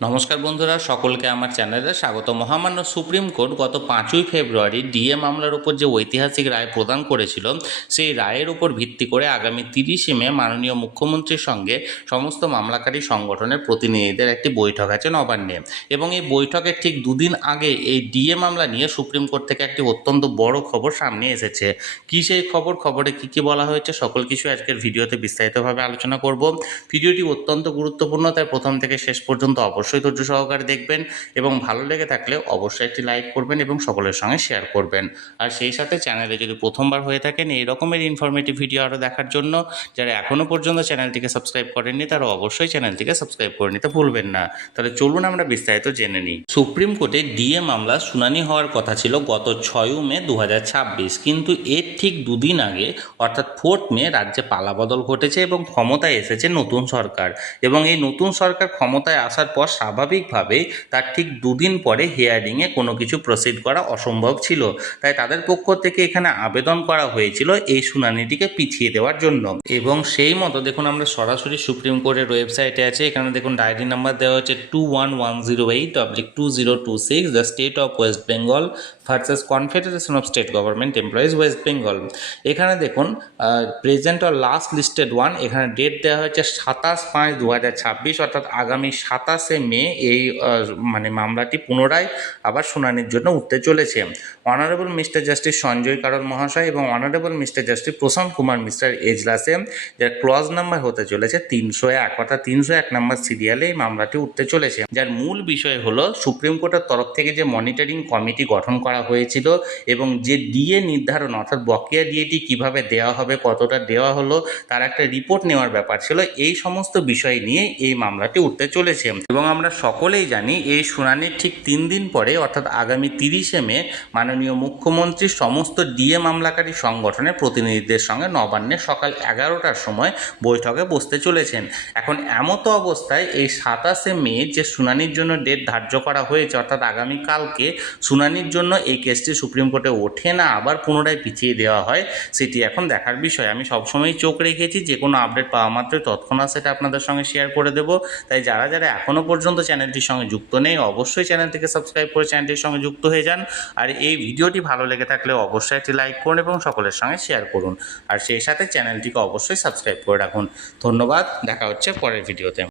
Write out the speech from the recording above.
নমস্কার বন্ধুরা, সকলকে আমার চ্যানেলে স্বাগত। মহামান্য সুপ্রিম কোর্ট গত 5ই ফেব্রুয়ারি ডিএ মামলার উপর যে ঐতিহাসিক রায় প্রদান করেছিল, সেই রায়ের উপর ভিত্তি করে আগামী 30শে মে মাননীয় মুখ্যমন্ত্রীর সঙ্গে সমস্ত মামলাকারী সংগঠনের প্রতিনিধিদের একটি বৈঠক আছে নবান্নে। এবং এই বৈঠকের ঠিক দুদিন আগে এই ডিএ মামলা নিয়ে সুপ্রিম কোর্ট থেকে একটি অত্যন্ত বড় খবর সামনে এসেছে। কী সেই খবরে কী বলা হয়েছে, সকল কিছু আজকের ভিডিওতে বিস্তারিতভাবে আলোচনা করব। ভিডিওটি অত্যন্ত গুরুত্বপূর্ণ, তাই প্রথম থেকে শেষ পর্যন্ত অবশ্যই ধৈর্য সহকারে দেখবেন এবং ভালো লেগে থাকলে অবশ্যই একটি লাইক করবেন এবং সকলের সঙ্গে শেয়ার করবেন। আর সেই সাথে চ্যানেলে যদি প্রথমবার হয়ে থাকেন এই রকমের ইনফরমেটিভ ভিডিও আরও দেখার জন্য যারা এখনও পর্যন্ত চ্যানেলটিকে সাবস্ক্রাইব করেননি তারা অবশ্যই চ্যানেলটিকে সাবস্ক্রাইব করে নিতে ভুলবেন না। তাহলে চলুন আমরা বিস্তারিত জেনে নিই। সুপ্রিম কোর্টে ডিএ মামলা শুনানি হওয়ার কথা ছিল গত 6 মে 2026, কিন্তু এর ঠিক দুদিন আগে অর্থাৎ 4 মে রাজ্যে পালাবদল ঘটেছে এবং ক্ষমতায় এসেছে নতুন সরকার। এবং এই নতুন সরকার ক্ষমতায় আসার পর স্বাভাবিকভাবেই তার ঠিক দুদিন পরে হিয়ারিংয়ে কোনো কিছু প্রসিড করা অসম্ভব ছিল। তাই তাদের পক্ষ থেকে এখানে আবেদন করা হয়েছিল এই শুনানিটিকে পিছিয়ে দেওয়ার জন্য। এবং সেই মতো দেখুন, আমরা সরাসরি সুপ্রিম কোর্টের ওয়েবসাইটে আছে, এখানে দেখুন ডায়েরি নাম্বার দেওয়া হচ্ছে 21108/2026, the state of West Bengal versus confederation of state government employees West Bengal. এখানে দেখুন present or last listed one, এখানে ডেট দেওয়া হয়েছে 27/5/2026, অর্থাৎ আগামী 27শে মে এই মামলাটি পুনরায় আবার শুনানির জন্য উঠতে চলেছে। Honourable mister justice Sanjay Karol মহাশয় এবং অনারেবল মিস্টার জাস্টিস প্রশান্ত কুমার মিশ্রার এজলাসে, যার ক্লজ নাম্বার হতে চলেছে 301, অর্থাৎ 301 নম্বর সিরিয়ালে এই মামলাটি উঠতে চলেছে। যার মূল বিষয় হলো সুপ্রিম কোর্টের তরফ থেকে যে মনিটরিং কমিটি গঠন করা হয়েছিল এবং যে ডিএ নির্ধারণ অর্থাৎ বকেয়া ডিএটি কিভাবে দেওয়া হবে, কতটা দেওয়া হলো, তার একটা রিপোর্ট নেওয়ার ব্যাপার ছিল। এই সমস্ত বিষয় নিয়ে এই মামলাটি উঠতে চলেছে। এবং আমরা সকলেই জানি এই শুনানির ঠিক 3 দিন পরে অর্থাৎ আগামী 30শে মে মাননীয় মুখ্যমন্ত্রী সমস্ত ডিএ মামলাকারী সংগঠনের প্রতিনিধিদের সঙ্গে নবান্নে সকাল 11টার সময় বৈঠকে বসতে চলেছেন। এখন এমতো অবস্থায় এই 27শে মে যে শুনানির জন্য ডেট ধার্য করা হয়েছে, অর্থাৎ আগামীকালকে শুনানির জন্য এই কেসটি সুপ্রিম কোর্টে ওঠে না আবার পুনরায় পিছিয়ে দেওয়া হয়, সেটি এখন দেখার বিষয়। আমি সবসময় চোখ রেখেছি, যে কোনো আপডেট পাওয়া মাত্রই তৎক্ষণাৎ সেটা আপনাদের সঙ্গে শেয়ার করে দেবো। তাই যারা এখনও পর্যন্ত চ্যানেলটির সঙ্গে যুক্ত নেই অবশ্যই চ্যানেলটিকে সাবস্ক্রাইব করে চ্যানেলটির সঙ্গে যুক্ত হয়ে যান। আর এই ভিডিওটি ভালো লেগে থাকলে অবশ্যই একটি লাইক করুন এবং সকলের সঙ্গে শেয়ার করুন। আর সেই সাথে চ্যানেলটিকে অবশ্যই সাবস্ক্রাইব করে রাখুন। ধন্যবাদ, দেখা হচ্ছে পরের ভিডিওতে।